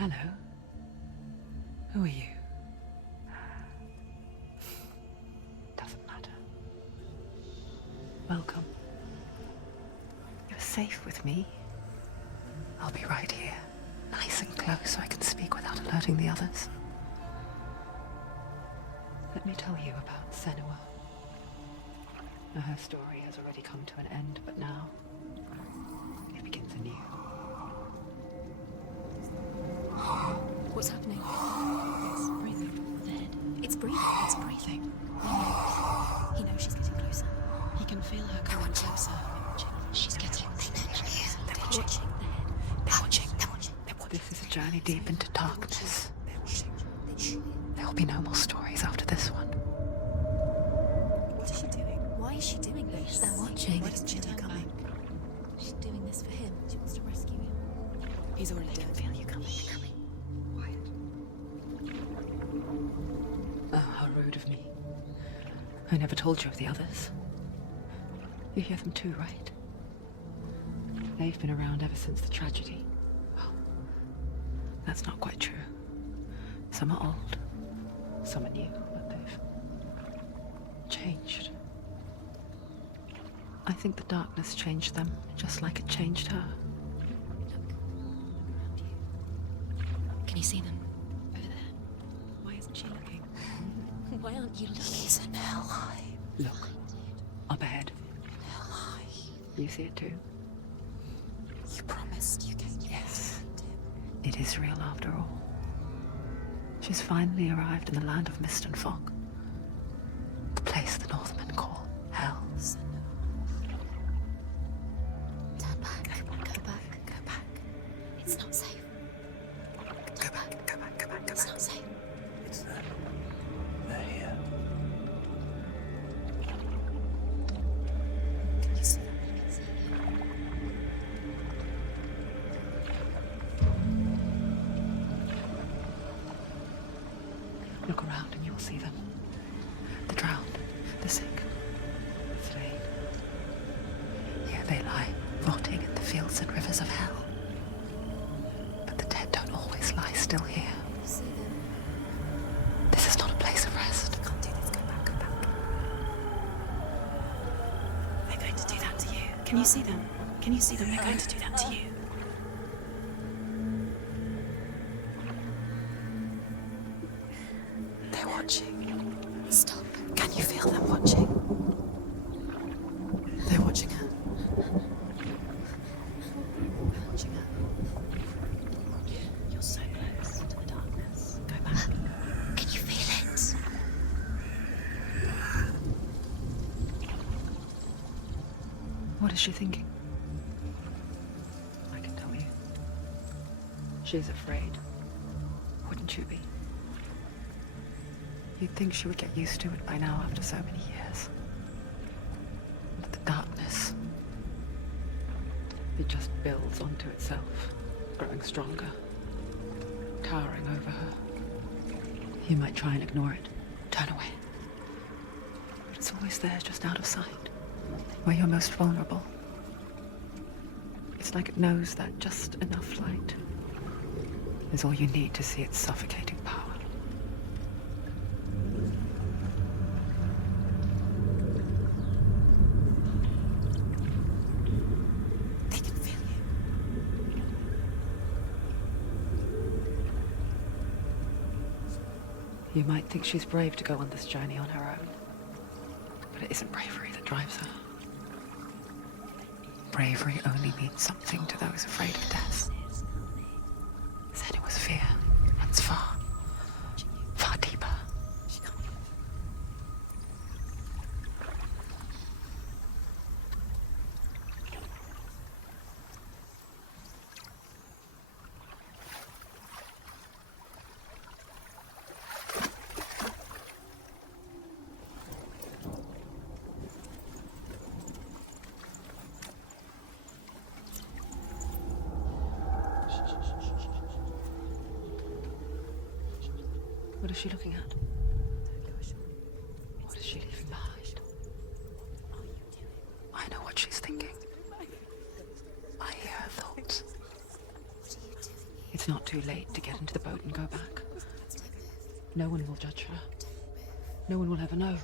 Hello. Who are you? Doesn't matter. Welcome. You're safe with me. I'll be right here, nice and close so I can speak without alerting the others. Let me tell you about Senua. Now, her story has already come to an end, but now it begins anew. What's happening? It's breathing. The head. It's breathing. It's breathing. He knows she's getting closer. He can feel her coming closer. She's getting closer. They're watching. They're watching. They're watching. This is a journey deep into darkness. There will be no more stories after this one. What is she doing? Why is she doing this? They're watching. Why doesn't she turn back? She's doing this for him. She wants to rescue him. He's already dead. Feel you coming. Oh, how rude of me. I never told you of the others. You hear them too, right? They've been around ever since the tragedy. Well, that's not quite true. Some are old, some are new, but they've changed. I think the darkness changed them, just like it changed her. Can you see them? Over there. Why isn't she looking? Why aren't you looking? He's in hell high. Look, up ahead. Hell high. You see it too? You promised you can. Yes. It is real after all. She's finally arrived in the land of mist and fog. The place the Northmen call Hell. Turn back. Go back. Go back. It's not safe. Go back. Go back. Go back. It's not safe. It's them. They're here. Can you see them? Look around and you'll see them. The drowned, the sick, the slain. Here they lie, rotting in the fields and rivers of hell. But the dead don't always lie still here. You see them? This is not a place of rest. You can't do this. Go back. Go back. They're going to do that to you. Can you see them? Can you see them? They're going to do that to you. They're watching. Stop. Can you feel them watching? They're watching her. They're watching her. You're so close to the darkness. Go back. Can you feel it? What is she thinking? I can tell you. She's afraid. Wouldn't you be? You'd think she would get used to it by now after so many years. But the darkness, it just builds onto itself, growing stronger, towering over her. You might try and ignore it, turn away. But it's always there, just out of sight, where you're most vulnerable. It's like it knows that just enough light is all you need to see its suffocating power. They can feel you. You might think she's brave to go on this journey on her own, but it isn't bravery that drives her. Bravery only means something to those afraid of death. Senua's fear runs far, far deeper. What is she looking at? What is she leaving behind? I know what she's thinking. I hear her thoughts. It's not too late to get into the boat and go back. No one will judge her. No one will ever know.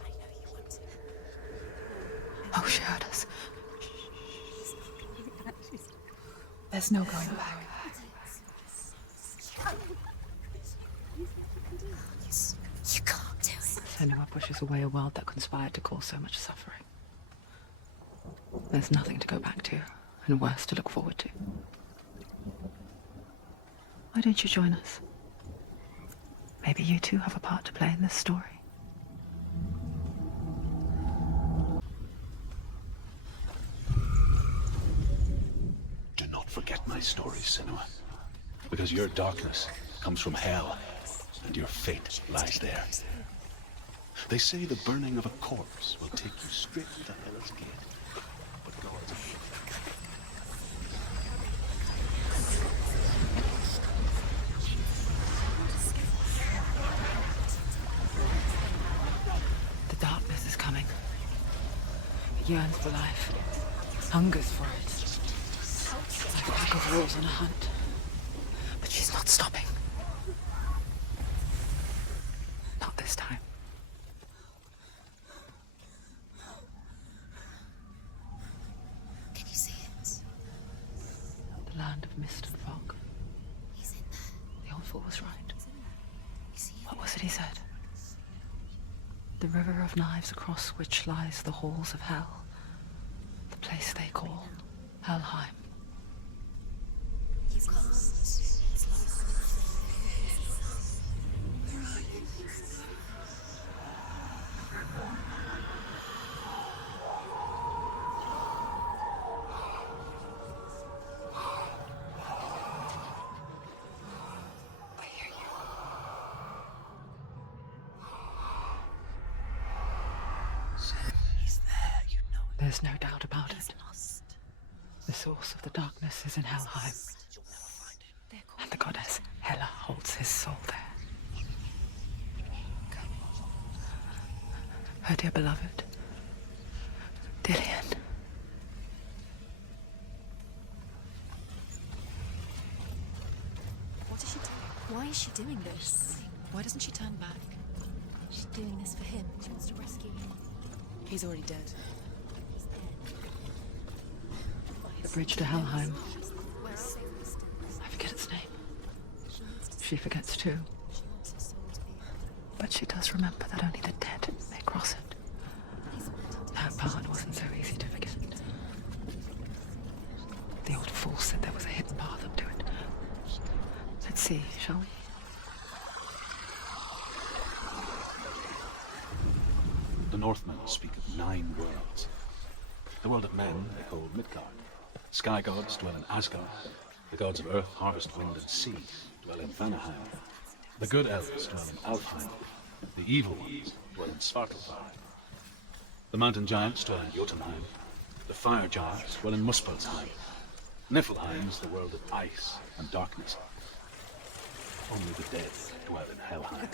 Oh, she heard us. There's no going back. You can't do it. Senua pushes away a world that conspired to cause so much suffering. There's nothing to go back to, and worse to look forward to. Why don't you join us? Maybe you too have a part to play in this story. Do not forget my story, Senua. Because your darkness comes from hell, and your fate lies there. They say the burning of a corpse will take you straight to Hell's gate. But God's... The darkness is coming. It yearns for life, hungers for it. Like a pack of wolves on a hunt. But she's not stopping. Not this time. Can you see it? The land of mist and fog. He's in there. The old fool was right. You see him? What was it he said? The river of knives across which lies the halls of hell. The place they call Helheim. You can't. It's lost. Where are you? I hear you. He's there, you know it. There's no doubt about it. Lost. The source of the darkness is in Helheim. You'll never find him. They're called. And the goddess Hela holds his soul there. Her dear beloved, Dillion. What is she doing? Why is she doing this? Why doesn't she turn back? She's doing this for him. She wants to rescue him. He's already dead. The bridge to Helheim. I forget its name. She forgets too. But she does remember that only the dead may cross it. That part wasn't so easy to forget. The old fool said there was a hidden path up to it. Let's see, shall we? The Northmen speak of 9 worlds. The world of men they call Midgard. Sky gods dwell in Asgard. The gods of earth, harvest, wind, and sea dwell in Vanaheim. The good elves dwell in Alfheim. The evil ones dwell in Svartalfheim. The mountain giants dwell in Jotunheim. The fire giants dwell in Muspelheim. Niflheim is the world of ice and darkness. Only the dead dwell in Helheim.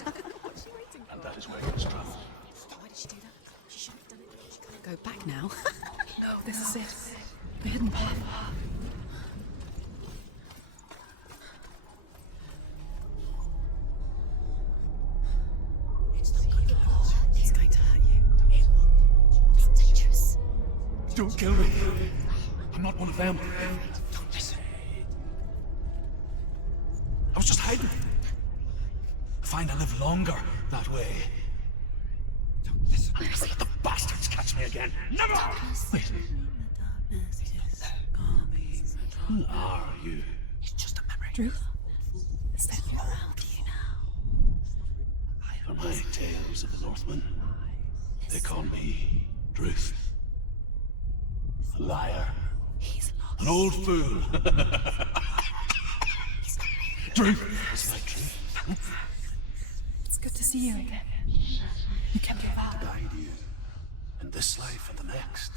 And that is where you struggle. Why did she do that? She should have done it. She can't go back now. No, this is it. The hidden path. It's going to hurt you. It's dangerous. Don't kill me. I'm not one of them. Don't listen. I was just hiding. I find I live longer that way. Don't listen. I'm never let the bastards catch me again. Never! Wait. Who are you? It's just a memory. Truth? Is that you around you now? For my tales of the Northmen, they call me Druth. A liar. He's lost. An old fool. Druth is my truth. It's good to see you again. You can be back. Guide you in this life and the next.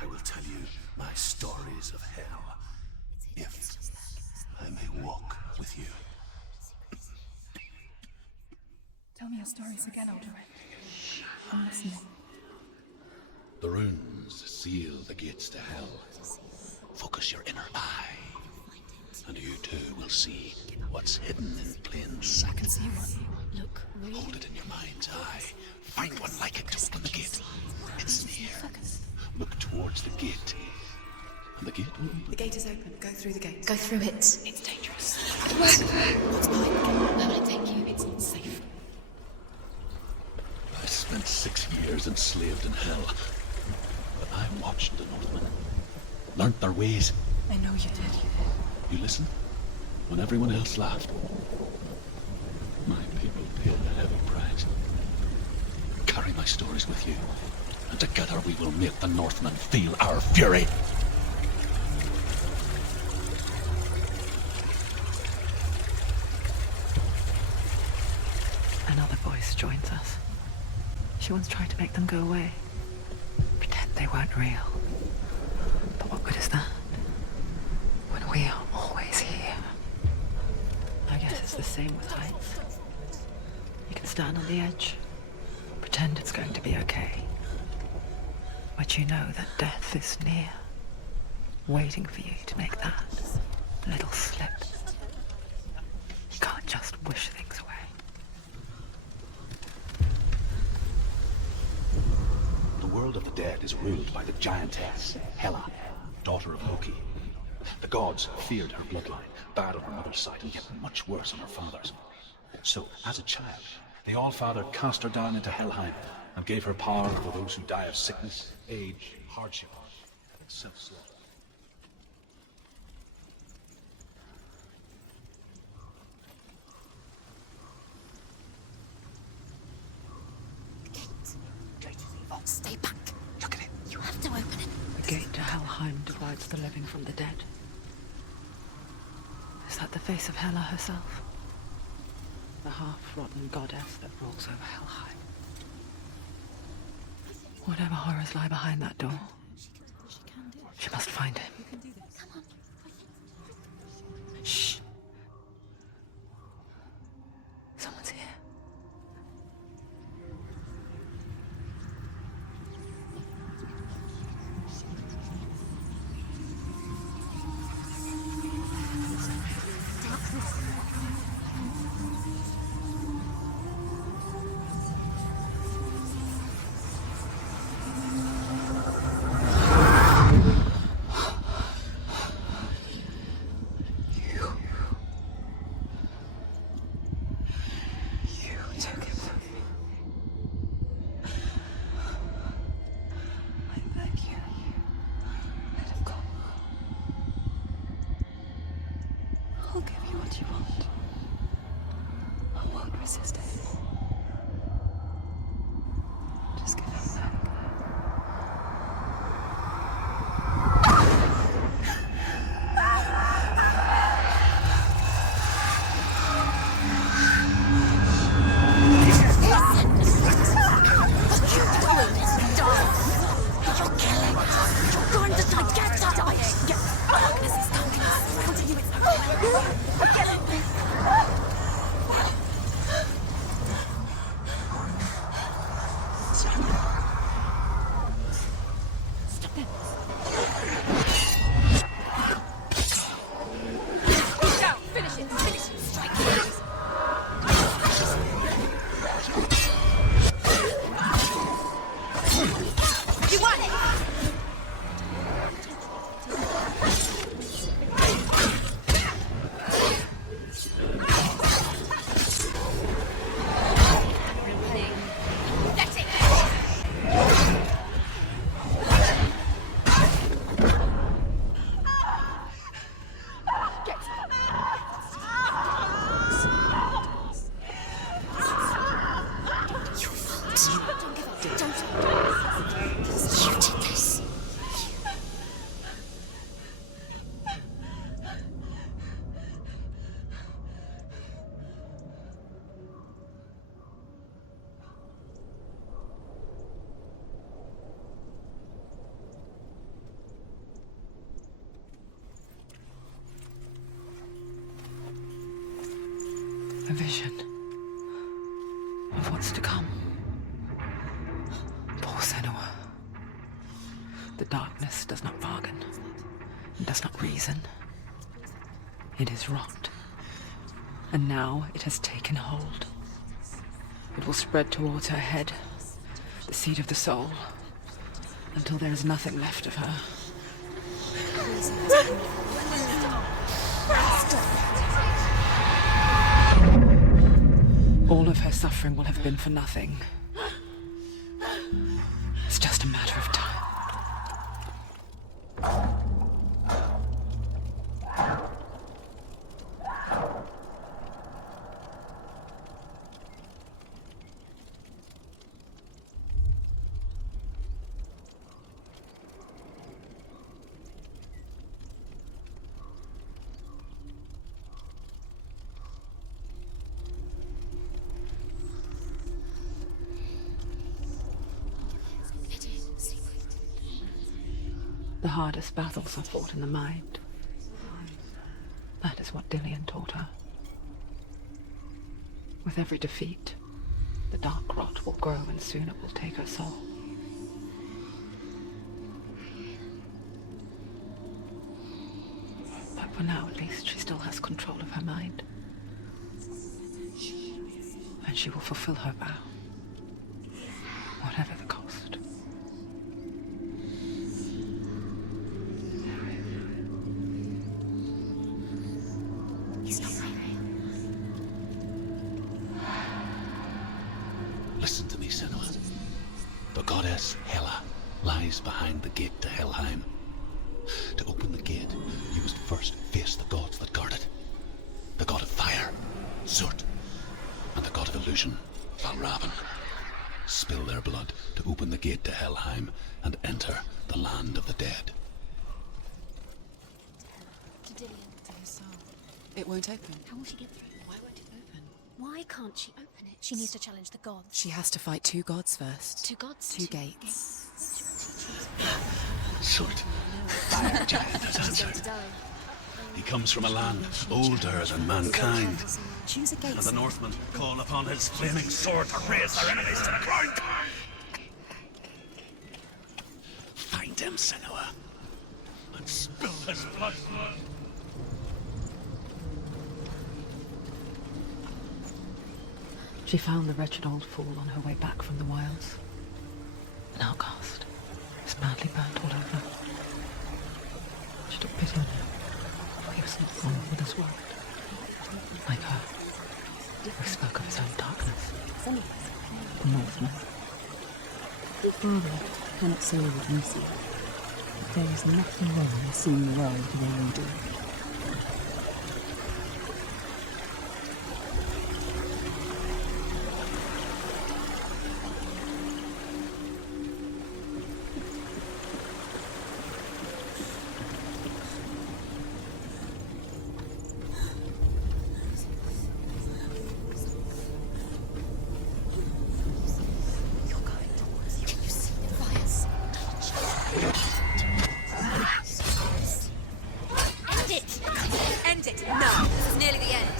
I will tell you my stories of hell, if I may walk with you. Tell me your stories again, I'll do it. I'm listening. The runes seal the gates to hell. Focus your inner eye, and you too see what's hidden in plain sight. See one. Look, really. Hold it in your mind's eye. Find one like it to open the gate. It's near. Look towards the gate. And the gate will open. The gate is open. Go through the gate. Go through it. It's dangerous. What's behind the gate? Where will it take you? It's not safe. I spent 6 years enslaved in hell. But I watched the Northmen. Learnt their ways. I know you did. You listened when everyone else laughed. My people paid a heavy price. Carry my stories with you, and together we will make the Northmen feel our fury. Another voice joins us. She once tried to make them go away. Pretend they weren't real. But what good is that? When we are always here. I guess it's the same with heights. You can stand on the edge, pretend it's going to be okay. But you know that death is near, waiting for you to make that little slip. You can't just wish things away. The world of the dead is ruled by the giantess, Hela, daughter of Loki. The gods feared her bloodline, bad on her mother's side, and yet much worse on her father's. So, as a child, the All-Father cast her down into Helheim and gave her power over those who die of sickness, age, hardship, and self-slaughter. Stay back. Look at it. You have to open it. The gate to Helheim divides the living from the dead. Is that the face of Hela herself? The half-rotten goddess that rules over Helheim. Whatever horrors lie behind that door, she must find him. Shh. Someone's here. I'll give you what you want. I won't resist it. Just give it back. A vision of what's to come. Poor Senua. The darkness does not bargain, it does not reason. It is rot And now it has taken hold. It will spread towards her head, the seat of the soul, until there is nothing left of her. All of her suffering will have been for nothing. It's just a matter of time. The hardest battles are fought in the mind. That is what Dillion taught her. With every defeat, the dark rot will grow and soon it will take her soul. But for now, at least, she still has control of her mind. And she will fulfill her vow, whatever the cost. Listen to me, Senua. The goddess Hela lies behind the gate to Helheim. To open the gate, you must first face the gods that guard it. The god of fire, SURT, and the god of illusion, VALRAVN. Spill their blood to open the gate to Helheim and enter the land of the dead. To Dillion. To his soul. It won't open. How will she get through? Why won't it open? Why can't she open it? She needs to challenge the gods. She has to fight 2 gods first. 2 gods? 2 gates. SURT, fire giant has answered. He comes from a land older than mankind. Choose a gate. And the Northmen call upon his flaming sword to raise their enemies to the ground. Find him, Senua. And spill his blood. She found the wretched old fool on her way back from the wilds. An outcast. He was badly burnt all over. She took pity on him. He was not gone with his world. Like her. He spoke of his own darkness. The Northman. Father cannot say what you see. But there is nothing wrong in seeing the world the way we do. End it! No! This is nearly the end.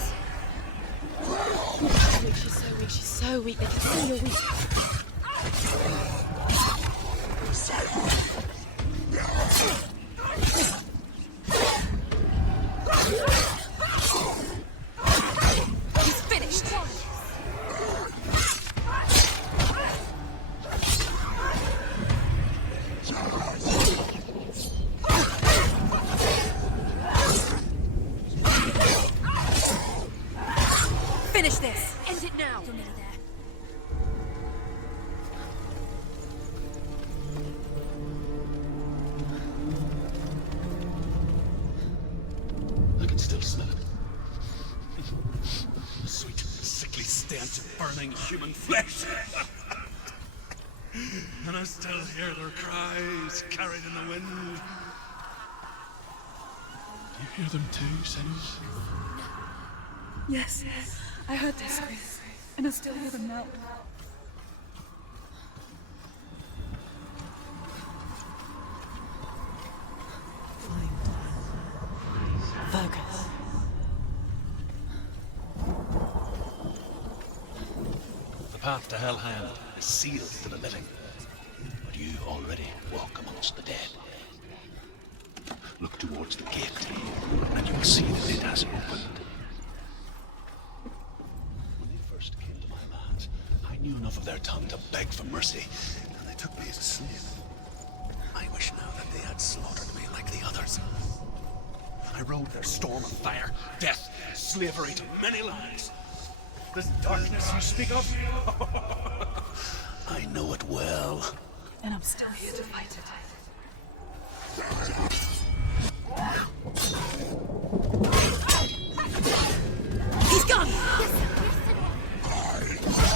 She's so weak. She's so weak. They can see you're weak. He's finished! Finish this! End it now! You're nearly there. I can still smell it. The sweet, sickly stench of burning human flesh. And I still hear their cries carried in the wind. Do you hear them too, Senua? Yes, I heard their screams, and I still hear them now. Focus. The path to Helheim is sealed to the living, but you already walk amongst the dead. Look towards the gate, and you will see that it has opened. enough of their tongue to beg for mercy, and they took me as a slave. I wish now that they had slaughtered me like the others. I rode their storm of fire, death, slavery to many lands. This darkness you speak of? I know it well. And I'm still here to fight it. He's gone!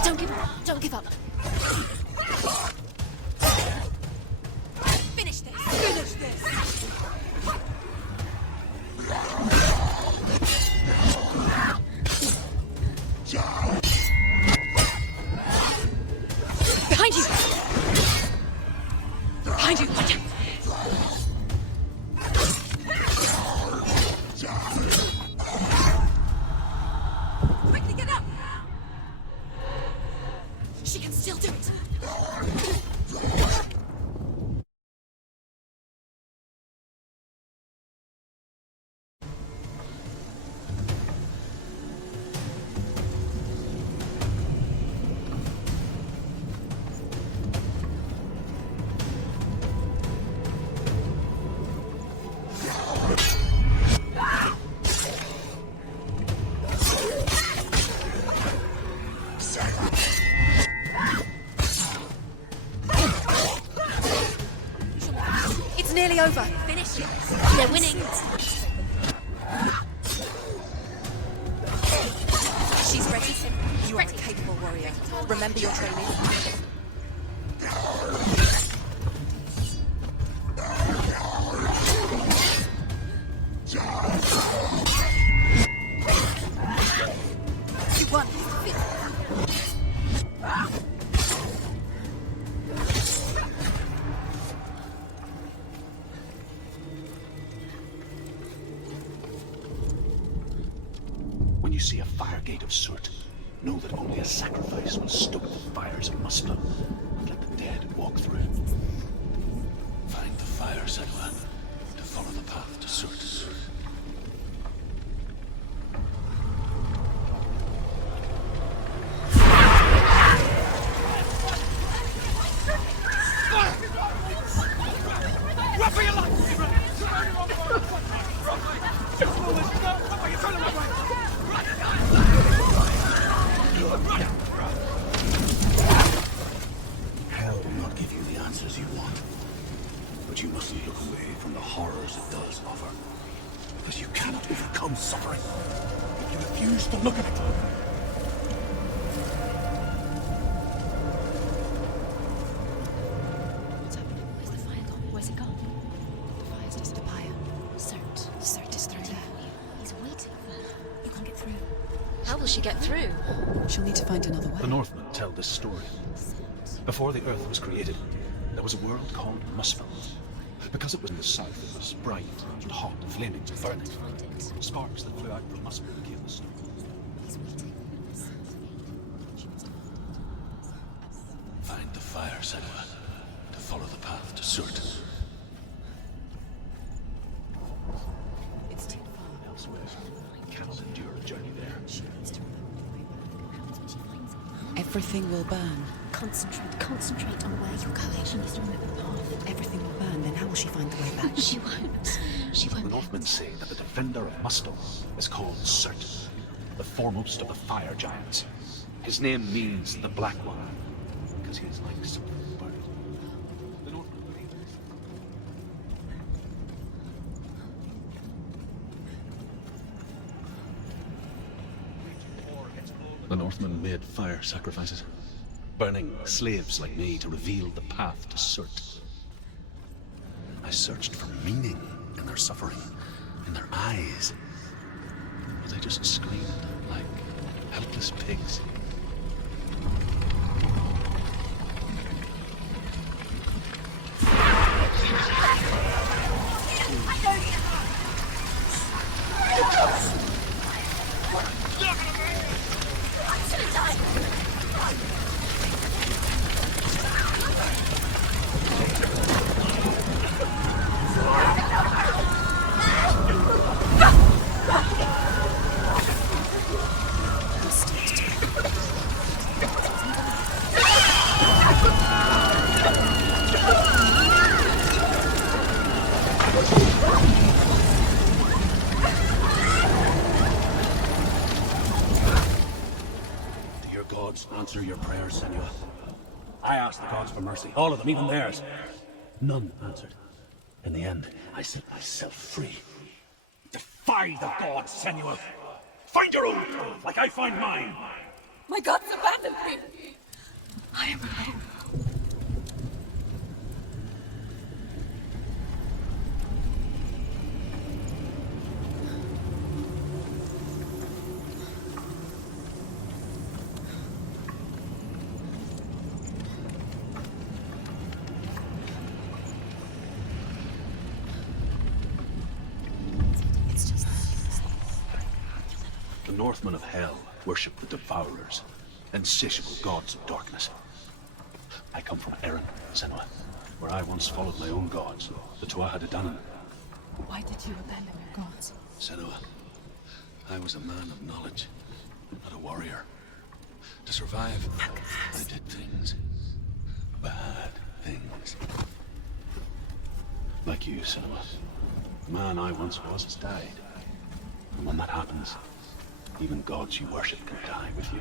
Don't give up. Don't give up. Finish this. Finish this. Behind you! Behind you! Watch out! Quickly get up! She can still do it! Nearly over. Finish. They're winning. She's ready. You are a capable warrior. Remember your training. You won. When you see a fire gate of SURT, know that only a sacrifice will stoke the fires of Muspel and let the dead walk through it. Find the fire, Senua, to follow the path to SURT. Hell will not give you the answers you want, but you mustn't look away from the horrors it does offer, because you cannot overcome suffering if you refuse to look at it. What's happening? Where's the fire gone? Where's it gone? The fire's just a pyre. SURT is through there. He's waiting for her. You can't get through. How will she get through? She'll need to find another way. The Northmen tell this story. Before the Earth was created, there was a world called Muspel. Because it was in the south, it was bright and hot, flaming and burning. Sparks that flew out from Muspel became the snow. Find the fire, Senua, to follow the path to SURT. It's too far. Elsewhere, I cannot endure a journey there. Everything will burn. Concentrate on where you're going. She needs to remember the path. Everything will burn. Then how will she find the way back? She won't. She The won't. Northmen say that the defender of Muspel is called SURT, the foremost of the fire giants. His name means the Black One, because he is like something burning. The Northmen believe this. The Northmen made fire sacrifices, burning slaves like me to reveal the path to SURT. I searched for meaning in their suffering, in their eyes, but they just screamed like helpless pigs. gods answer your prayers, Senua. I asked the gods for mercy, all of them, even theirs. None answered. In the end, I set myself free. Defy the gods, Senua! Find your own path, like I find mine! My gods abandoned me. I am alone. The Northmen of Hell worship the Devourers, insatiable gods of darkness. I come from Erin, Senua, where I once followed my own gods, the Tuatha De Danann. Why did you abandon your gods? Senua, I was a man of knowledge, not a warrior. To survive, I did things. Bad things. Like you, Senua. The man I once was has died. And when that happens, even gods you worship can die with you.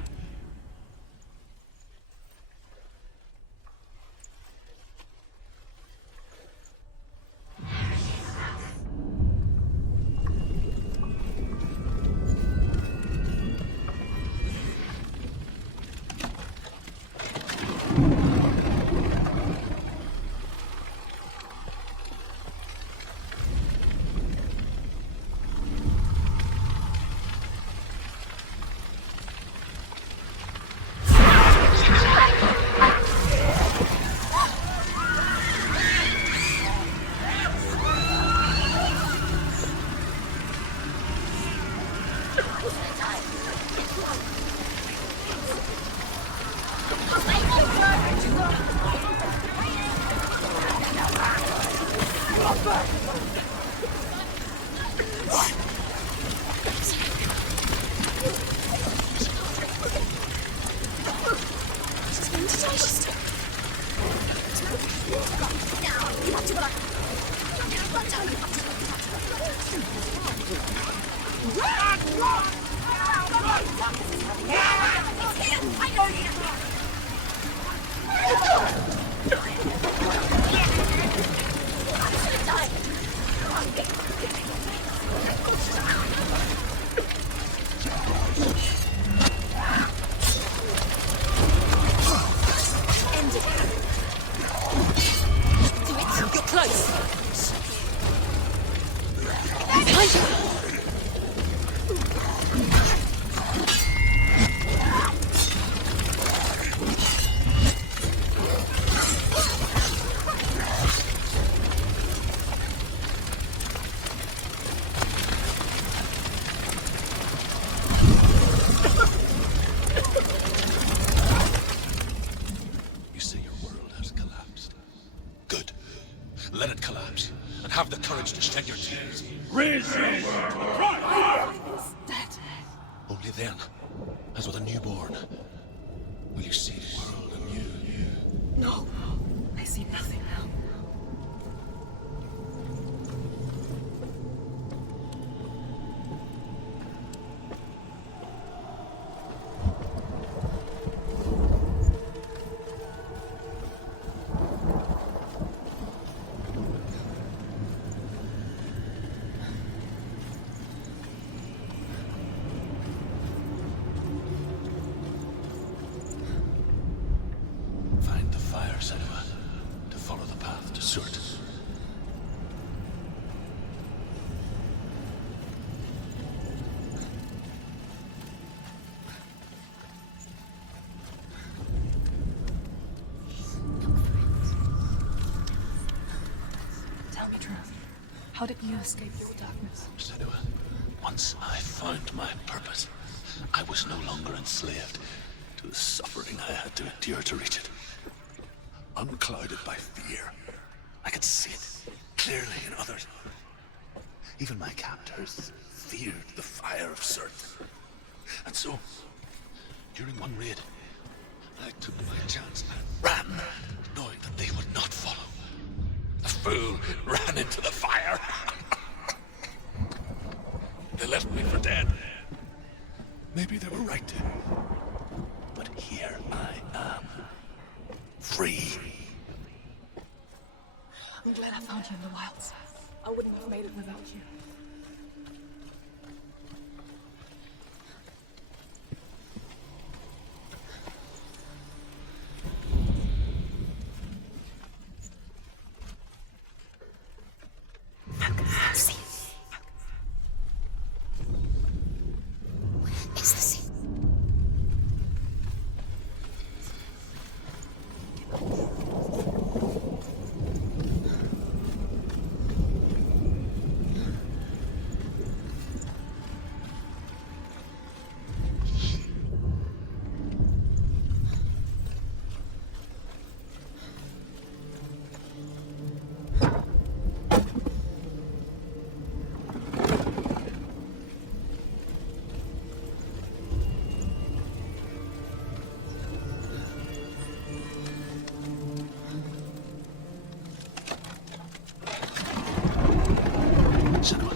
Let it collapse, and have the courage to shed your tears. Raise your word to the cry! Dead. Only then, as with a newborn, will you see the world anew. No. I see nothing now. Find the fire, Senua, to follow the path to SURT. Tell me, Drew. How did you escape the darkness? Senua, once I found my purpose, I was no longer enslaved to the suffering I had to endure to reach it. Unclouded by fear, I could see it clearly in others. Even my captors feared the fire of SURT. And so, during one raid, I took my chance and ran, knowing that they would not follow. The fool ran into the fire. They left me for dead. Maybe they were right to. But here, free. I'm glad I found you in the wilds. I wouldn't have made it without you. It's the sea. Senua,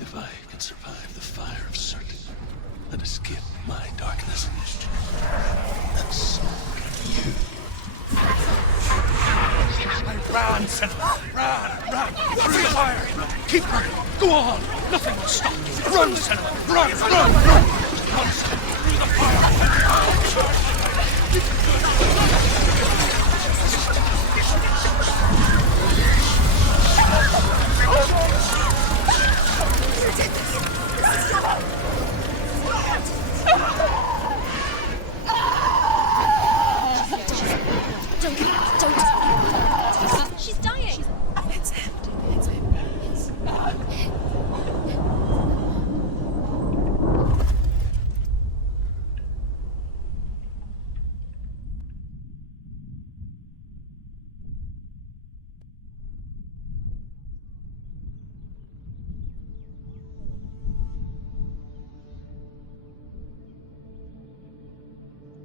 if I can survive the fire of SURT and escape my darkness, then so can you. Run, Senua! Run! Through the fire! Keep running! Go on! Nothing will stop you! Run, Senua! Run! Run, Senua! Through the fire! Don't. She's dying. It's him.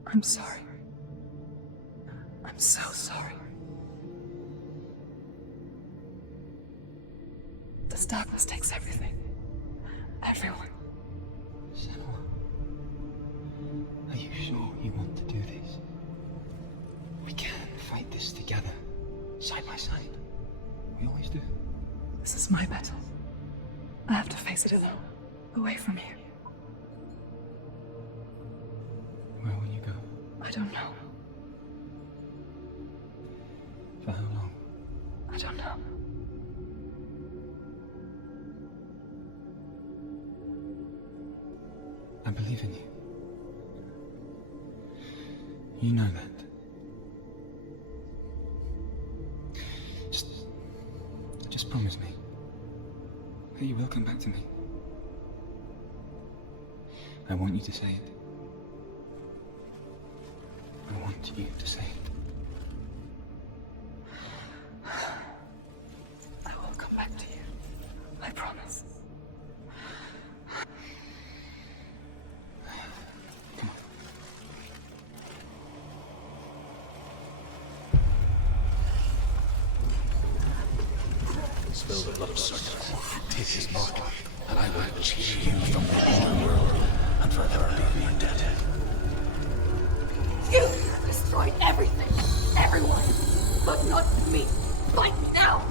I'm sorry. I'm so sorry. This darkness takes everything. Everyone. Senua, are you sure you want to do this? We can fight this together, side by side. We always do. This is my battle. I have to face it alone, away from you. Where will you go? I don't know. For how long? I don't know. I believe in you. You know that. Just promise me that you will come back to me. I want you to say it. I want you to say it. I will come back to you. I promise. Come on. Spill the blood of SURT. Take his mark, and I will change you from the world and forever be your debt. You destroyed everything, everyone, but not me. Fight me now!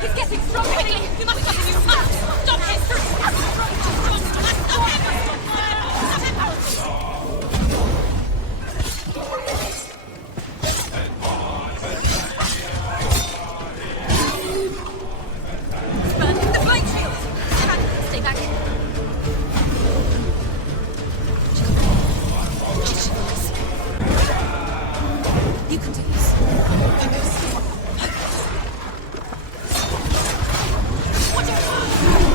He's getting stronger. Quickly, we must stop him. You must stop him. Burn the flame shield. Stay back. You can do this. Focus. Watch out!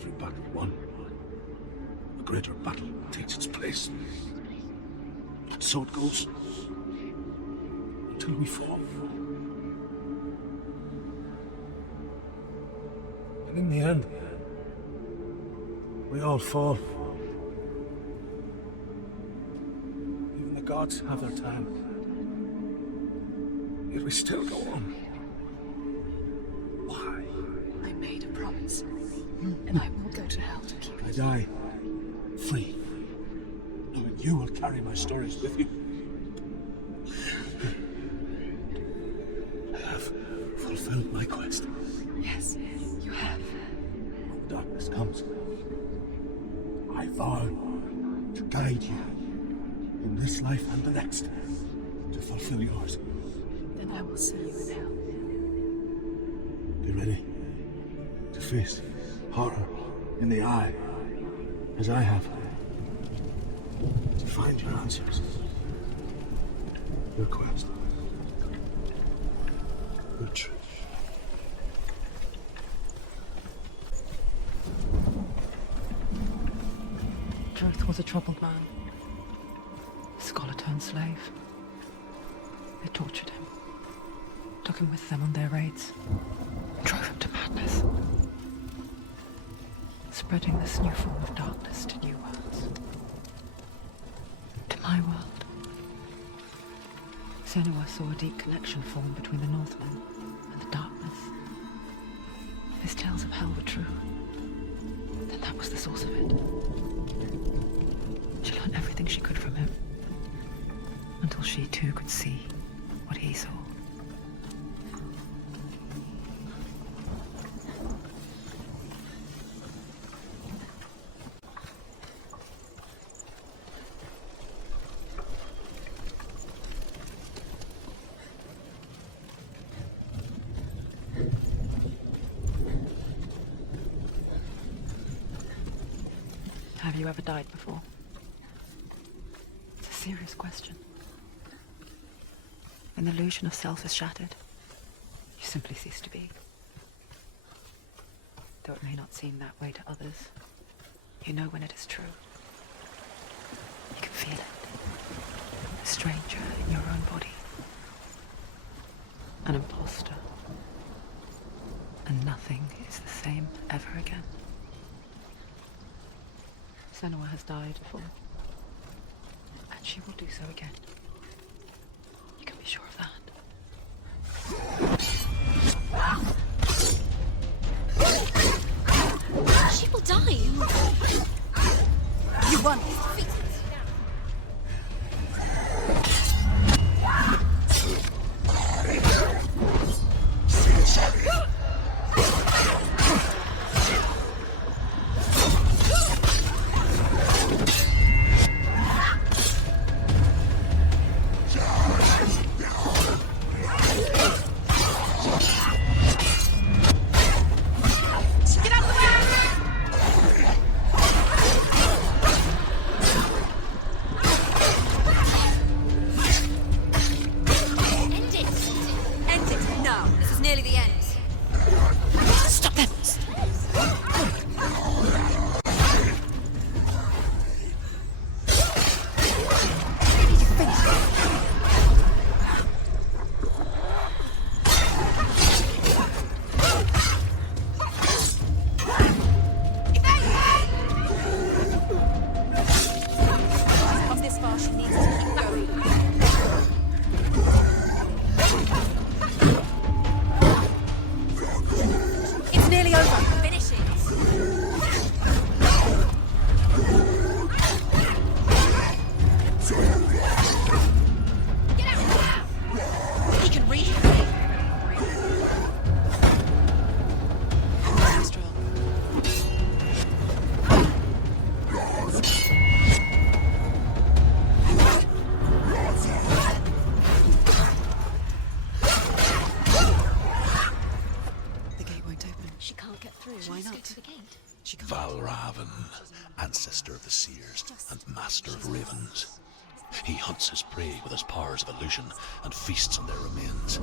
every battle won, a greater battle takes its place. And so it goes, until we fall. And in the end, we all fall. Even the gods have their time. Yet we still go on. Why? I made a promise, and I will go to hell to keep I it. die free, knowing you will carry my stories with you. I have fulfilled my quest. Yes, you have. When darkness comes, I vow to guide you in this life and the next to fulfill yours. Then I will see you in hell. Be ready to face horror in the eye, as I have. To find your answers. Your quest. Your truth. Truth was a troubled man. A scholar turned slave. They tortured him. Took him with them on their raids. Drove him to madness. Spreading this new form of darkness to new worlds. To my world. Senua saw a deep connection form between the Northmen and the darkness. If his tales of hell were true, then that was the source of it. She learned everything she could from him, until she too could see what he saw. Have you ever died before? It's a serious question. When the illusion of self is shattered, you simply cease to be. Though it may not seem that way to others, you know when it is true. You can feel it. A stranger in your own body. An imposter. And nothing is the same ever again. Senua has died before. And she will do so again. You can be sure of that. She will die. You won. VALRAVN, ancestor of the seers and master of ravens. He hunts his prey with his powers of illusion and feasts on their remains.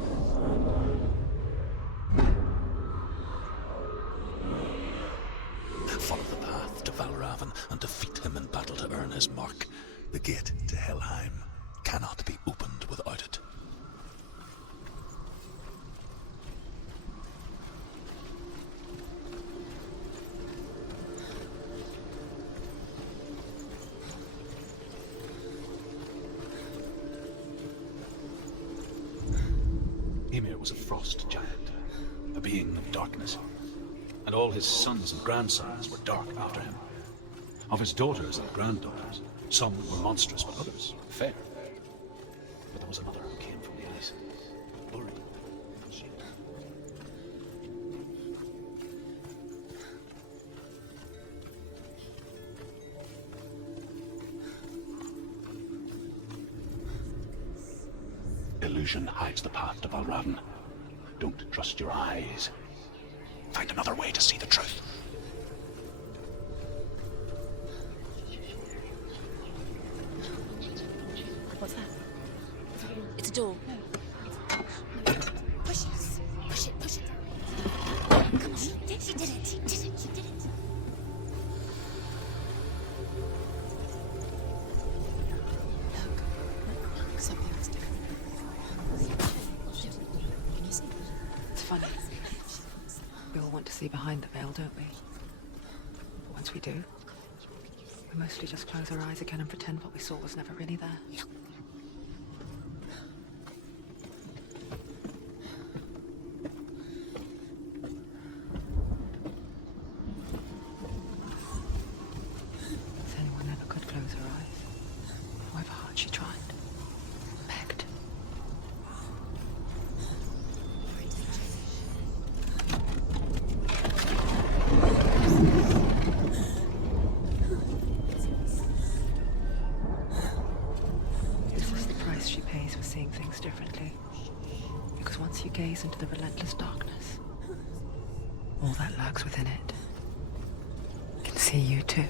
to VALRAVN and defeat him in battle to earn his mark. The gate to Helheim cannot be opened without it. Ymir was a frost giant, a being of darkness, and all his sons and grandsons were dark after him. Of his daughters and granddaughters, some were monstrous, but others fair. But there was another who came from the ice, blurry and shaped. Illusion hides the path to VALRAVN. Don't trust your eyes. Find another way to see the truth. What's that? It's a door. Push it. Push it. Push it. Come on. She did it. She did it. She did it. Look. Something's different. Can you see? It's funny. We all want to see behind the veil, don't we? But once we do, we mostly just close our eyes again and pretend what we saw was never really there. Senua never could close her eyes, however hard she tried. Begged. This is the price she pays for seeing things differently. Because once you gaze into the relentless darkness, all that lurks within it can see you too.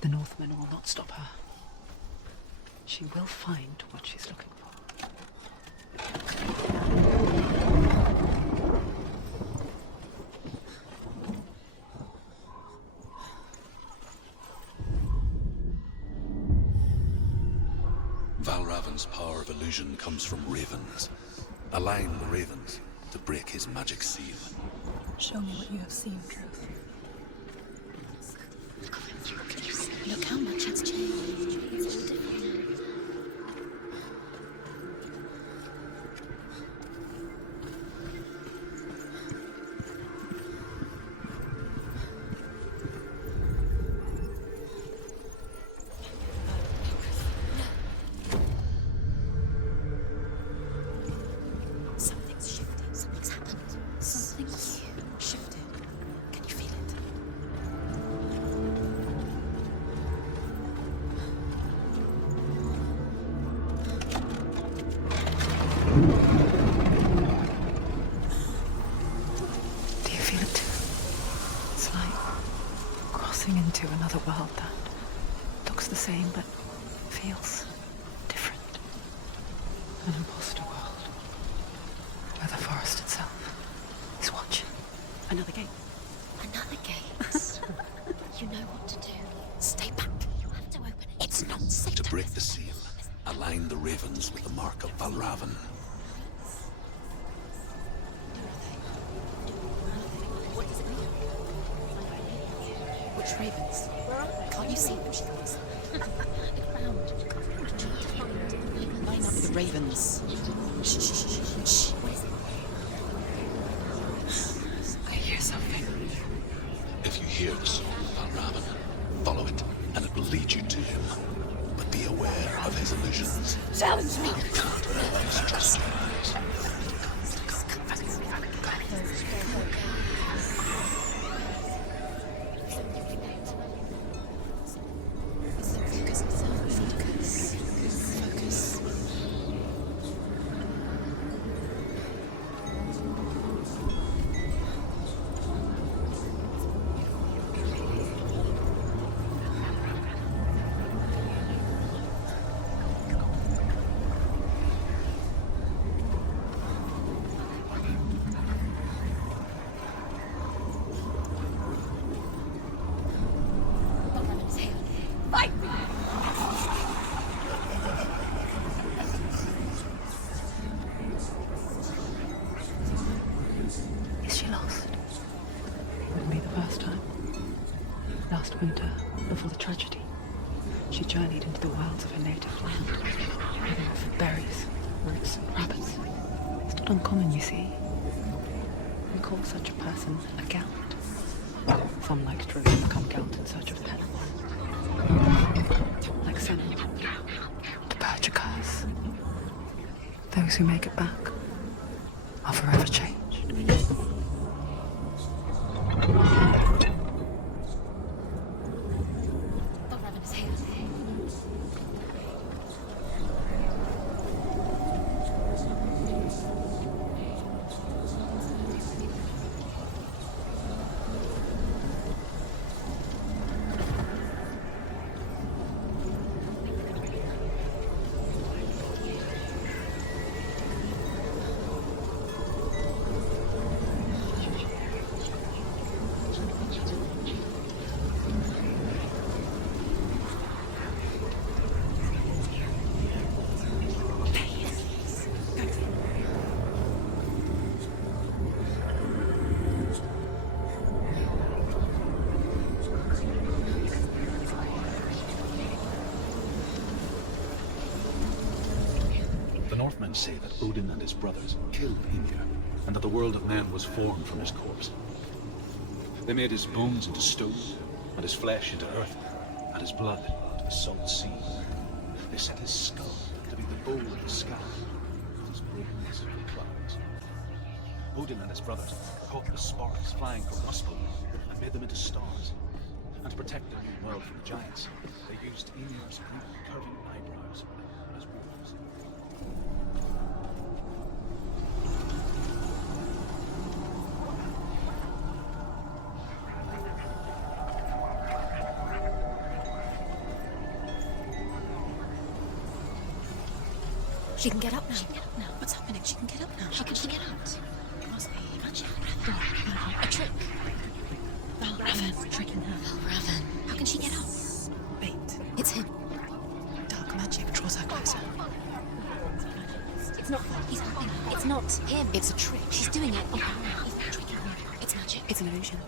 The Northmen will not stop her. She will find what she's looking for. VALRAVN's power of illusion comes from ravens. Align the ravens to break his magic seal. Show me what you have seen, Truth. Look how much it's changed. It's all different. Something's shifted. Something's happened. Something's shifted. Can you feel it? Do you feel it too? It's like crossing into another world that looks the same but feels different. An imposter world, where the forest itself is watching. Another gate. Another gate. You know what to do. Stay back. You have to open it. It's not safe To break the seal, align the ravens with the mark of VALRAVN. What does it mean? Which ravens? Can't you see them? She goes. Line up with the ravens. Shh, shh, shh, shh, shh. What is it? I hear something. If you hear the soul of VALRAVN, follow it, and it will lead you to him. But be aware of his illusions. Challenge me. You can't always trust your eyes. Is she lost? Wouldn't be the first time. Last winter, before the tragedy, she journeyed into the wilds of her native land, looking for berries, roots, and rabbits. It's not uncommon, you see. We call such a person a gaunt. Some like to become gaunt in search of penance. Like Senua, to purge a curse. Those who make it back are forever changed. VALRAVN is here. The Northmen say that Odin and his brothers killed Ymir, and that the world of men was formed from his corpse. They made his bones into stone, and his flesh into earth, and his blood into the salt sea. They set his skull to be the bowl of the sky, and his bones of the clouds. Odin and his brothers caught the sparks flying from Muspelheim and made them into stars. And to protect their new world from the giants, they used Ymir's brutal curving eyebrows as wolves. She can get up now. What's happening? She can get up now. How can she get out? Must be Magic. A trick. VALRAVN tricking her. VALRAVN. How can she get out? Bait. It's him. Dark magic draws her closer. It's not. He's helping her. It's not him. It's a trick. She's doing it. He's tricking her. It's magic. It's an illusion.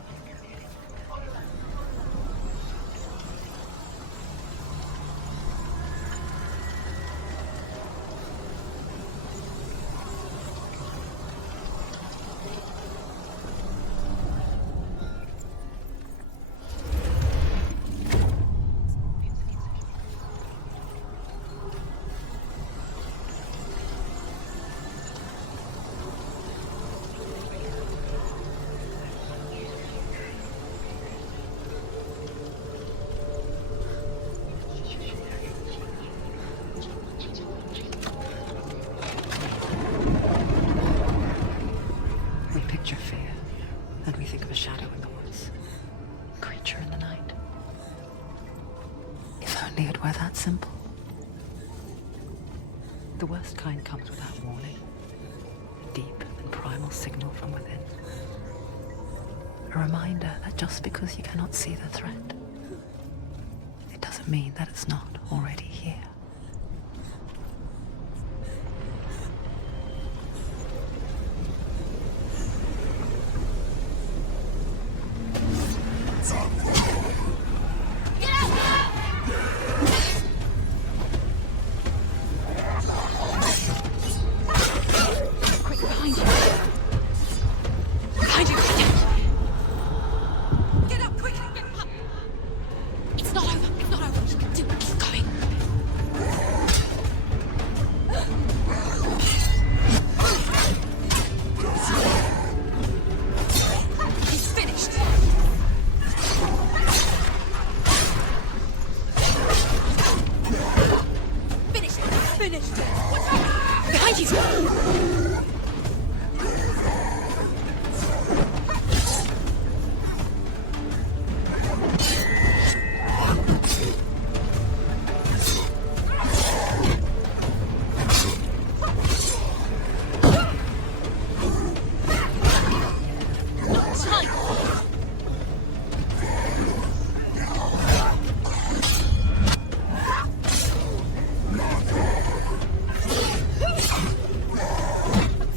The worst kind comes without warning. A deep and primal signal from within. A reminder that just because you cannot see the threat, it doesn't mean that it's not already here.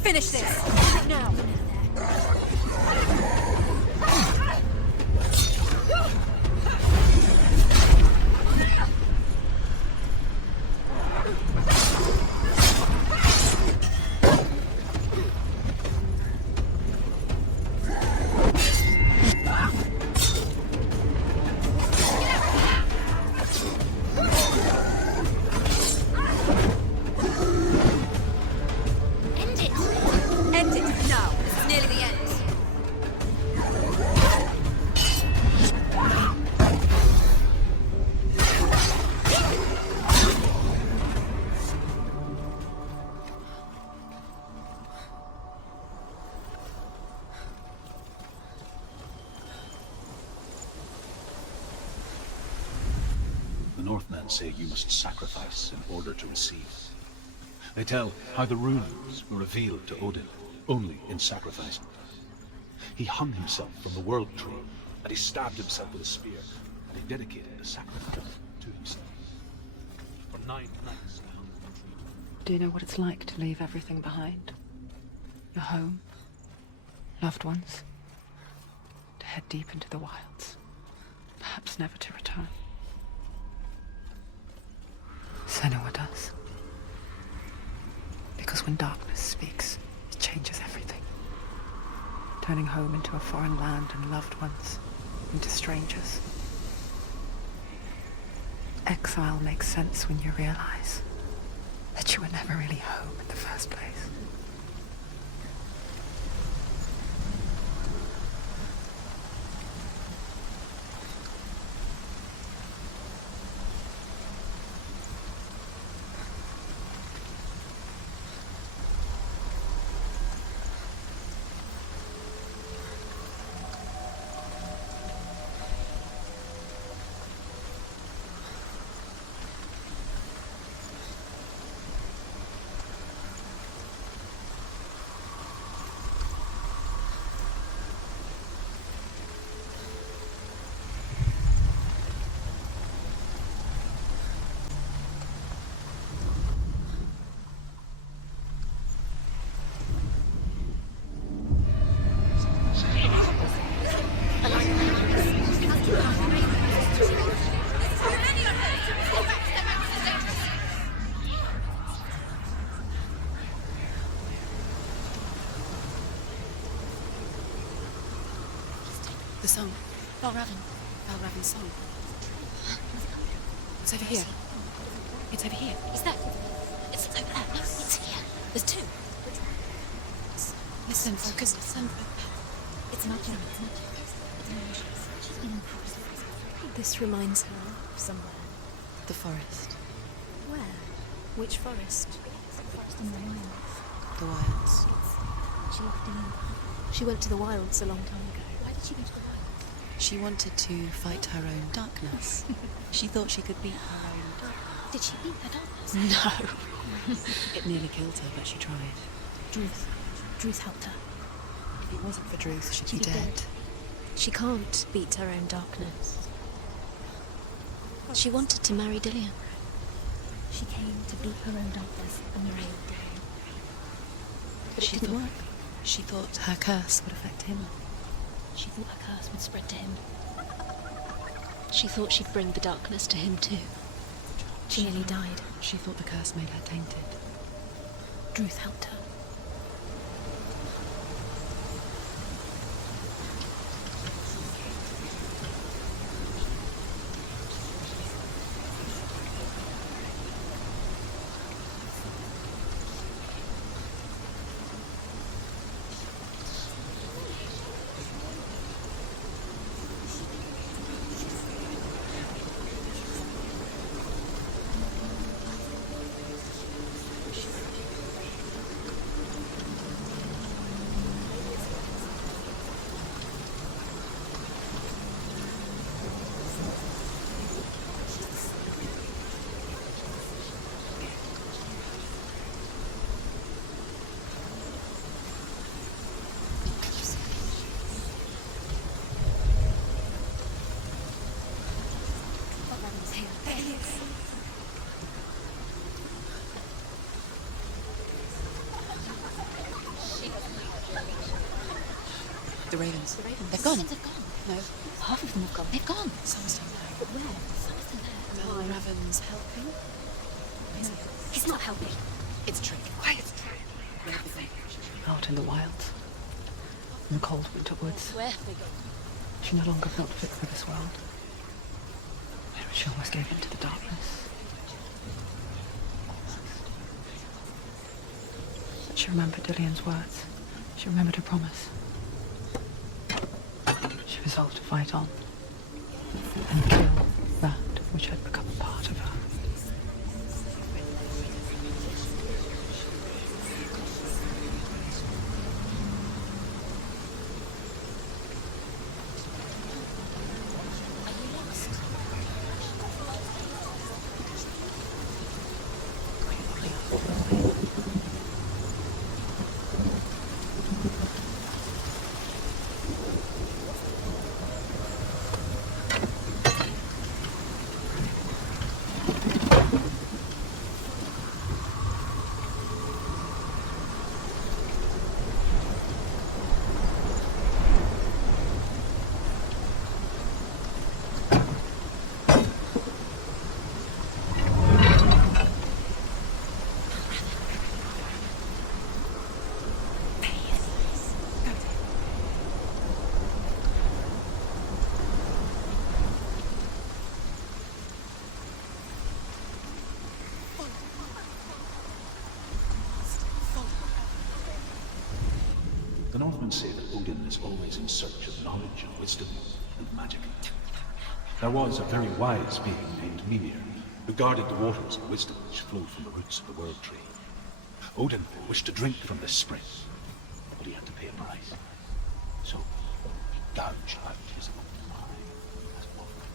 Finish this! Now! The Northmen say you must sacrifice in order to receive. They tell how the runes were revealed to Odin only in sacrifice. He hung himself from the world tree, and he stabbed himself with a spear, and he dedicated the sacrifice to himself. For 9 nights, the hung tree. Do you know what it's like to leave everything behind? Your home, loved ones, to head deep into the wilds, perhaps never to return. Senua does. Because when darkness speaks, it changes everything. Turning home into a foreign land and loved ones into strangers. Exile makes sense when you realize that you were never really home in the first place. The song. VALRAVN's song. It's over here. It's over here. Is that? It's over there. No, it's here. There's 2. Listen, focus. Listen. It's magic. This reminds her of somewhere. The forest. Where? Which forest? In the wilds. The wilds. She went to the wilds a long time ago. Why did she go to the wilds? She wanted to fight her own darkness. She thought she could beat her own darkness. Did she beat the darkness? No. It nearly killed her, but she tried. Druth helped her. If it wasn't for Druth, she'd be She'd be dead. dead. She can't beat her own darkness. She wanted to marry Dillion. She came to beat her own darkness and marry Dillion. But it didn't work. She thought her curse would affect him. She thought her curse would spread to him. She thought she'd bring the darkness to him too. She nearly died. She thought the curse made her tainted. Druth helped her. The ravens. The ravens. They've gone. They've gone. No, half of them have gone. They've gone. Some's still there. But where? Some's still there. VALRAVN's helping. No, he's not helping. It's a trick. Why it's a trick? Out in the wilds. In the cold winter woods. Where have they gone? She no longer felt fit for this world. She almost gave in to the darkness. But she remembered Dillion's words. She remembered her promise. She resolved to fight on and kill that which had become a part of her. The Northmen say that Odin is always in search of knowledge and wisdom and magic. There was a very wise being named Mimir, who guarded the waters of wisdom which flowed from the roots of the world tree. Odin wished to drink from this spring, but he had to pay a price. So he gouged out his own eye as an offering.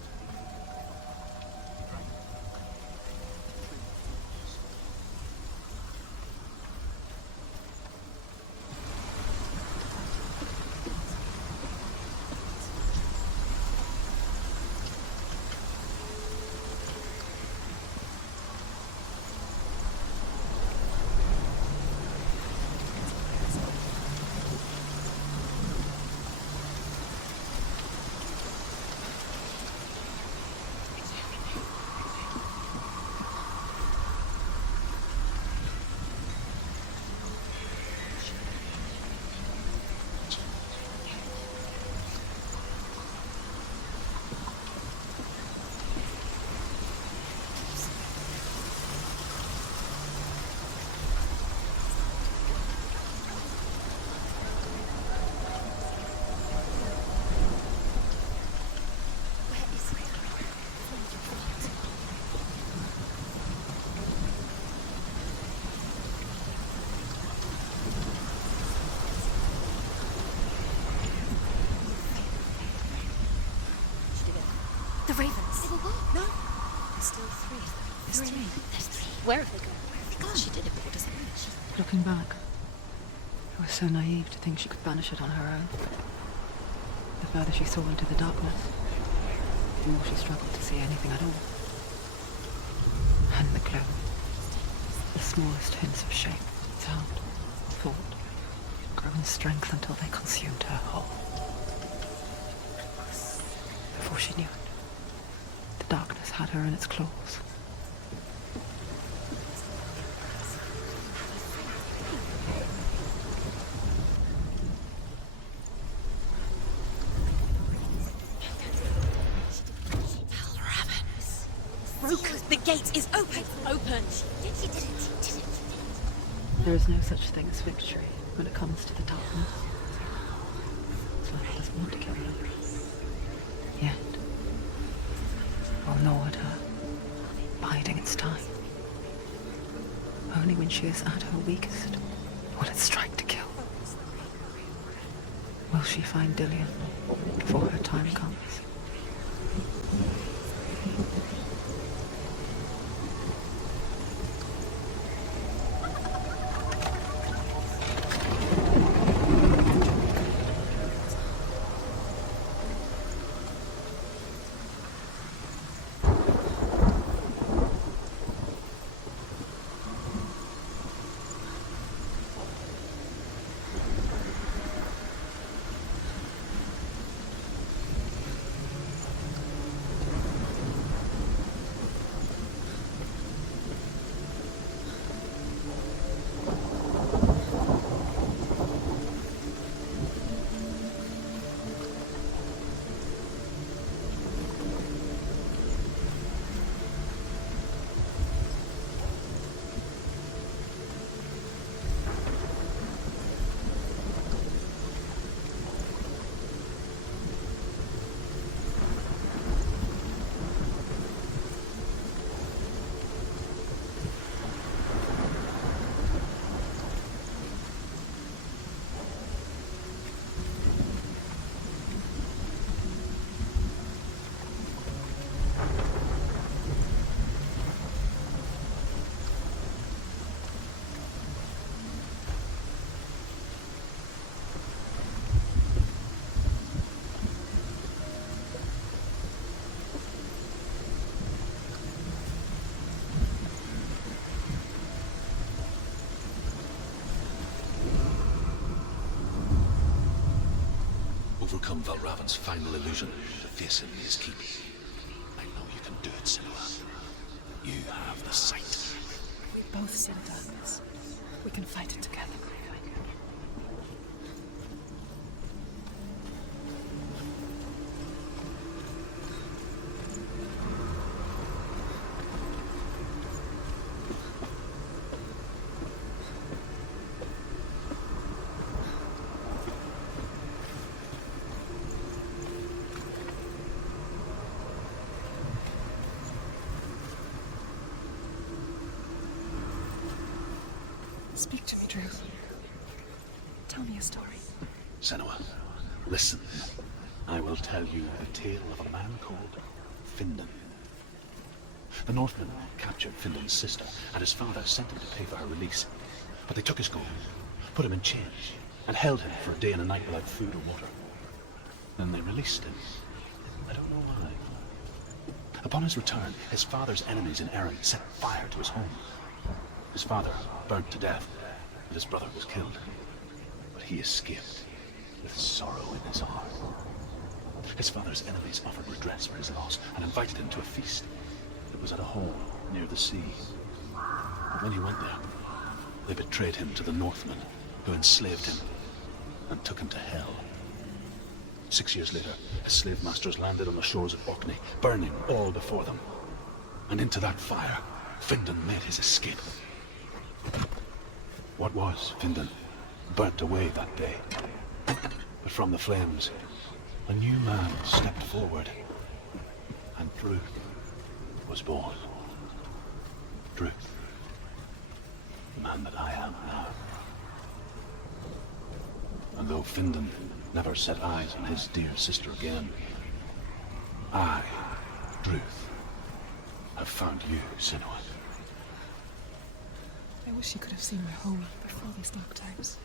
The ravens. They were what? No. There's still three of them. There's three. There's three. Where have they gone? Where have they gone? She did it, but what does that mean? Looking back, I was so naive to think she could banish it on her own. The further she saw into the darkness, the more she struggled to see anything at all. And the glow. The smallest hints of shape, sound, thought, grow in strength until they consumed her whole. Before she knew it, the darkness had her in its claws. VALRAVN! The gate is open! Open! She did it. There is no such thing as victory when it comes to the darkness. Life doesn't want to kill her. Yet, will gnaw at her, biding its time. Only when she is at her weakest will it strike to kill. Will she find Dillion before her time comes? Overcome VALRAVN's final illusion to face him in his keep. I know you can do it, Senua. You have the sight. We both see the darkness. We can fight it together. Speak to me, Drew. Tell me a story. Senua, listen. I will tell you the tale of a man called Findan. The Northmen captured Findan's sister, and his father sent him to pay for her release. But they took his gold, put him in chains, and held him for a day and a night without food or water. Then they released him. I don't know why. Upon his return, his father's enemies in Erin set fire to his home. His father burnt to death, and his brother was killed. But he escaped with sorrow in his heart. His father's enemies offered redress for his loss and invited him to a feast. It was at a hall near the sea. But when he went there, they betrayed him to the Northmen, who enslaved him and took him to hell. 6 years later, his slave masters landed on the shores of Orkney, burning all before them. And into that fire, Findan made his escape. What was Findan burnt away that day. But from the flames, a new man stepped forward, and Druth was born. Druth, the man that I am now. And though Findan never set eyes on his dear sister again, I, Druth, I've found you, Senua. I wish you could have seen my home before these dark times.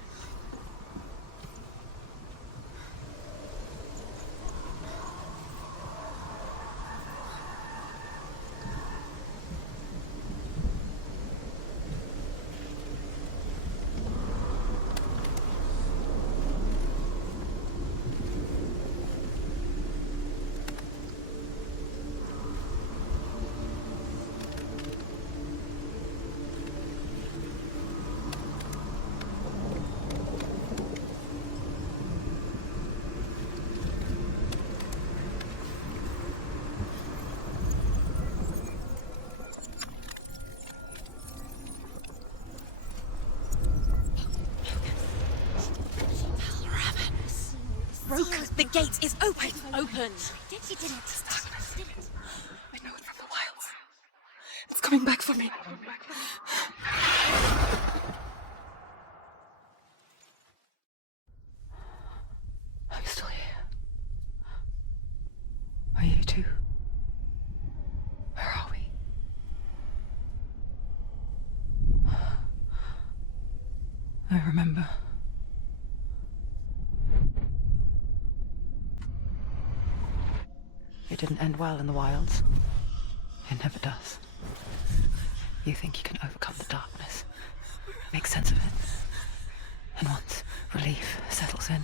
Broke. The gate is open. Open. She did it. I know it from the wilds. It's coming back for me. I'm still here. Are you too? Where are we? I remember. It didn't end well in the wilds. It never does. You think you can overcome the darkness, make sense of it, and once relief settles in,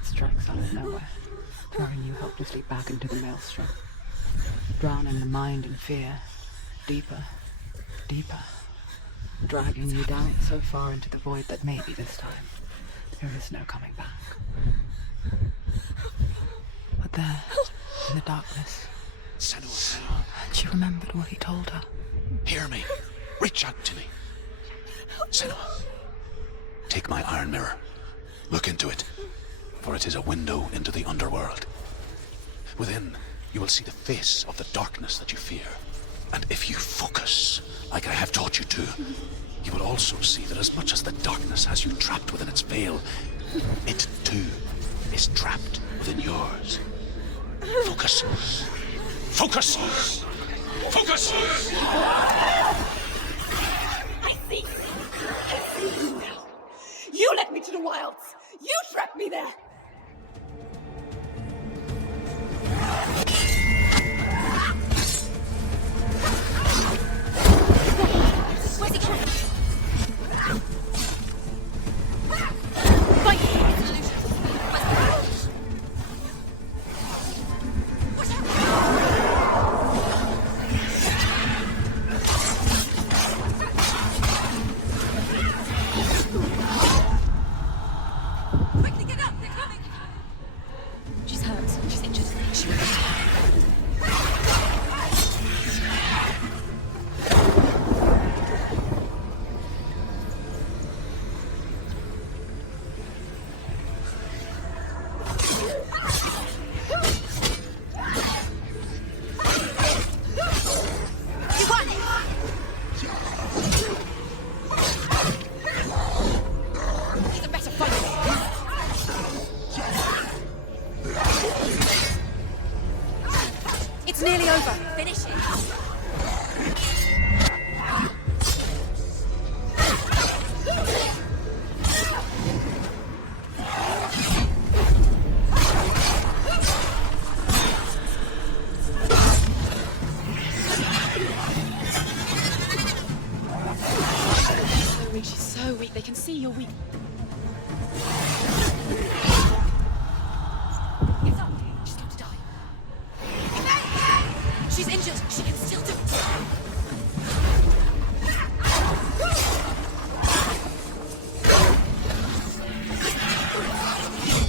it strikes out of nowhere, throwing you helplessly back into the maelstrom, drowning the mind in fear, deeper, deeper, dragging you down so far into the void that maybe this time there is no coming back. But there, in the darkness, Senua, she remembered what he told her. hear me. Reach out to me. Senua, take my iron mirror. Look into it, for it is a window into the underworld. Within, you will see the face of the darkness that you fear. And if you focus, like I have taught you to, you will also see that as much as the darkness has you trapped within its veil, it too is trapped within yours. Focus. Focus! Focus! I see. You led me to the wilds. You trapped me there. Where's he going? Fight! It's an illusion. Watch out! Quickly get up! They're coming! She's hurt. She's injured. She will die. You won it! He's a better fighter. It's nearly over. Finish it. She's so weak. They can see you're weak. Get up. She's going to die. She's injured. She can still do it.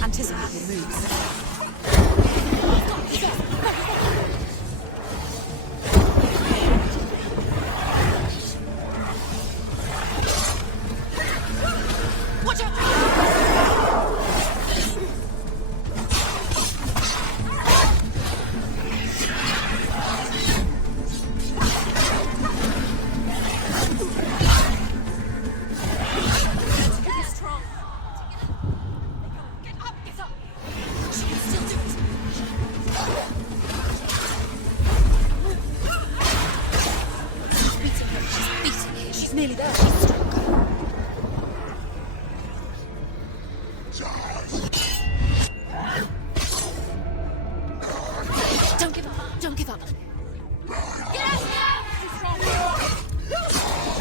Anticipate your moves. Watch out! Get strong. Get up. Get up. She can nearly there. She's stronger. Don't give up. Don't give up.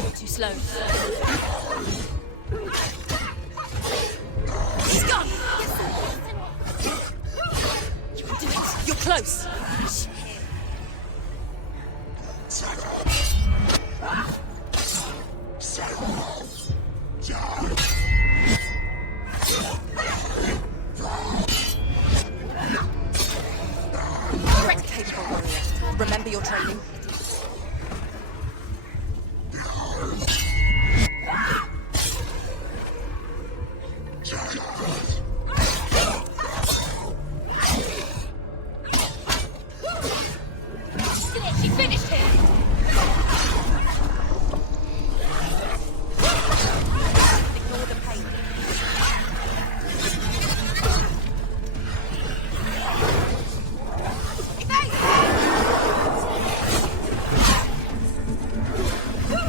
You're too slow. He's gone. You can do it. You're close. You're a capable warrior. Remember your training. She finished him! Ignore the pain.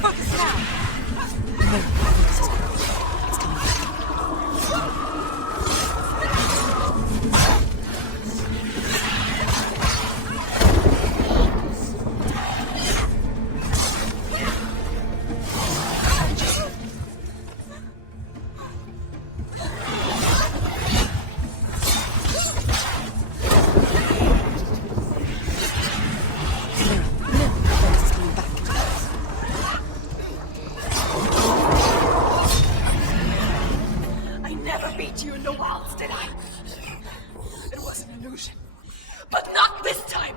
Focus now! But not this time!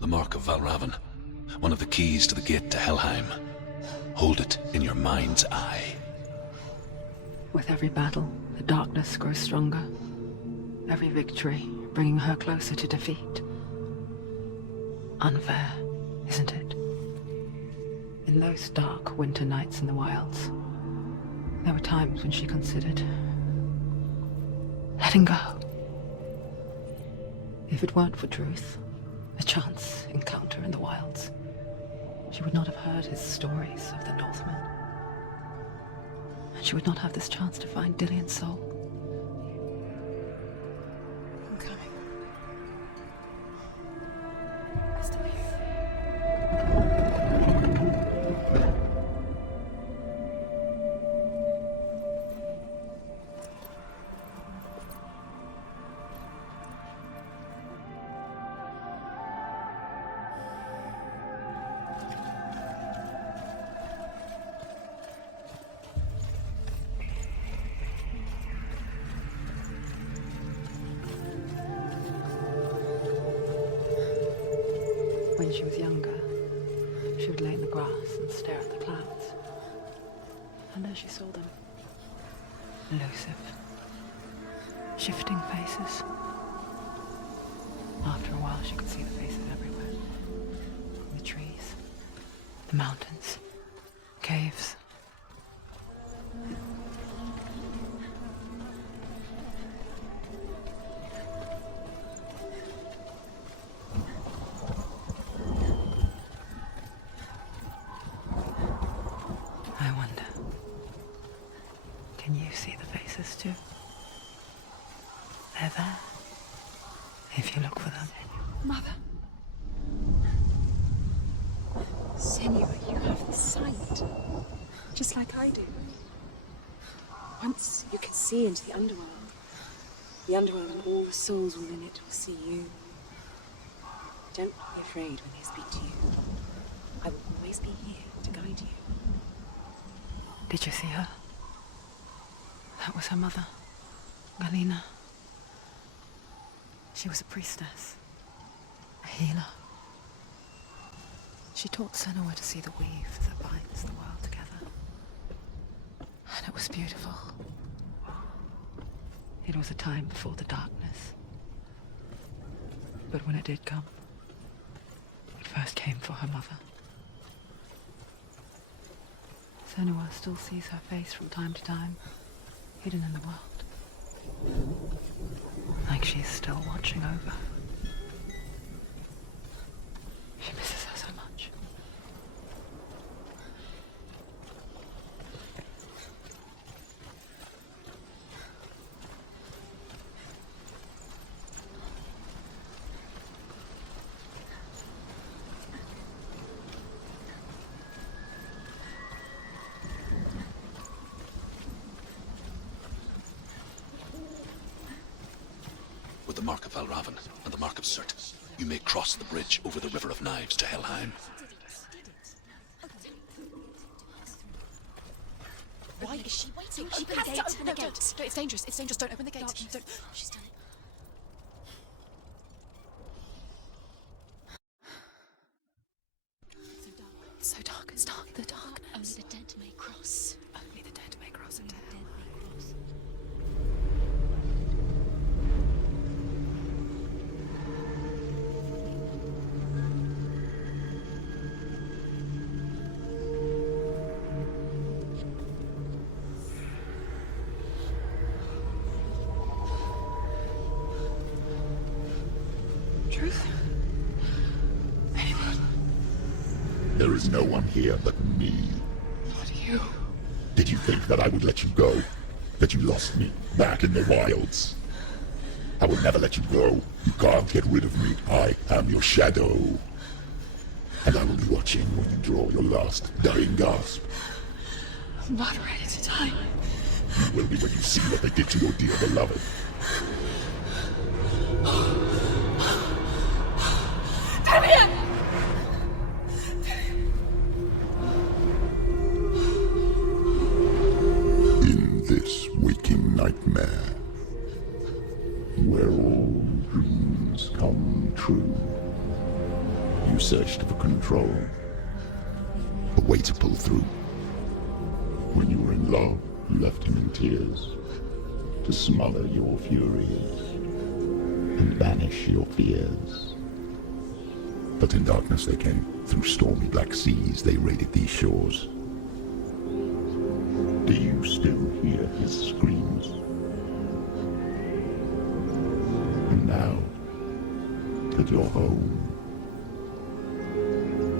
The mark of VALRAVN, one of the keys to the gate to Helheim. Hold it in your mind's eye. With every battle, the darkness grows stronger. Every victory bringing her closer to defeat. Unfair, isn't it? In those dark winter nights in the wilds, there were times when she considered letting go. If it weren't for Truth, a chance encounter in the wilds, she would not have heard his stories of the Northmen. And she would not have this chance to find Dillion's soul. I'm coming. I'm still here. When she was younger, she would lay in the grass and stare at the clouds. And there she saw them. Elusive. Shifting faces. After a while, she could see the faces everywhere. The trees, the mountains, caves. I wonder, can you see the faces too? They're there, if you look for them. Mother. Senua, you have the sight. Just like I do. Once you can see into the underworld. The underworld and all the souls within it will see you. Don't be afraid when they speak to you. I will always be here to guide you. Did you see her? That was her mother, Galina. She was a priestess, a healer. She taught Senua to see the weave that binds the world together. And it was beautiful. It was a time before the darkness. But when it did come, it first came for her mother. Senua still sees her face from time to time, hidden in the world. Like she's still watching over. She misses her so much. With the mark of VALRAVN and the mark of SURT, you may cross the bridge over the River of Knives to Helheim. Why is she waiting? Open the gate. Open the gate. No, it's dangerous. It's dangerous. Don't open the gate. Don't. She's done it. So dark. It's so dark. It's dark. The darkness. Only the dead may cross. Only the dead may cross into hell. Truth? Anyone? There is no one here but me. Not you. Did you think that I would let you go? That you lost me back in the wilds? I will never let you go. You can't get rid of me. I am your shadow. And I will be watching when you draw your last dying gasp. I'm not ready to die. You will be when you see what they did to your dear beloved. In this waking nightmare, where all dreams come true, you searched for control, a way to pull through. When you were in love, you left him in tears, to smother your furies and banish your fears. But in darkness they came, through stormy black seas they raided these shores. Do you still hear his screams? And now that you're home,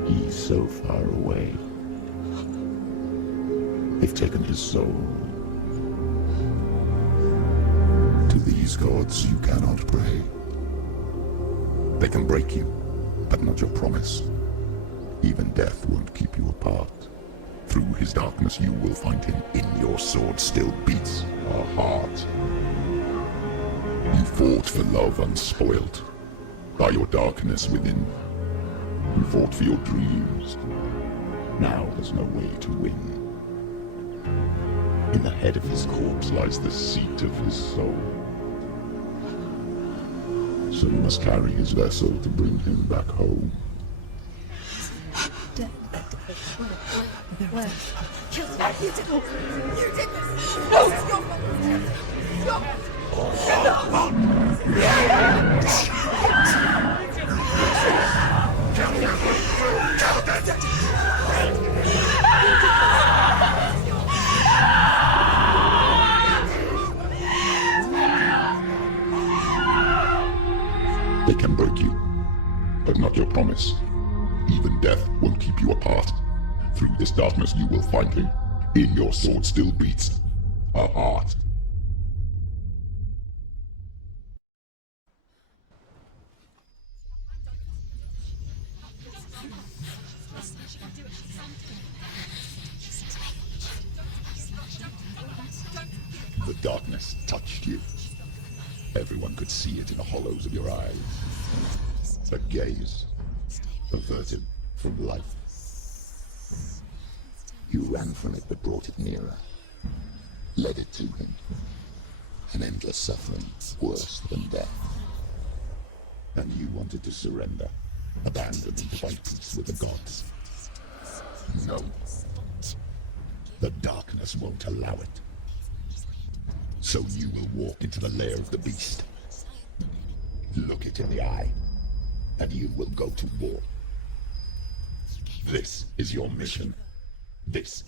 he's so far away. They've taken his soul. To these gods you cannot pray. They can break you, but not your promise. Even death won't keep you apart. Through his darkness you will find him. In your sword still beats a heart. You fought for love unspoiled. By your darkness within. You fought for your dreams. Now there's no way to win. In the head of his corpse lies the seat of his soul. So you must carry his vessel to bring him back home. Where? Kill him. You did it. You did this. No! This is your fault. They can break you, but not your promise. Even death won't keep you apart. Through this darkness you will find him. In your sword still beats a heart. The darkness touched you. Everyone could see it in the hollows of your eyes. A gaze, averted from life. You ran from it but brought it nearer. Led it to him. An endless suffering, worse than death. And you wanted to surrender, abandon and fight peace with the gods. No. The darkness won't allow it. So you will walk into the lair of the beast. Look it in the eye, and you will go to war. This is your mission. this.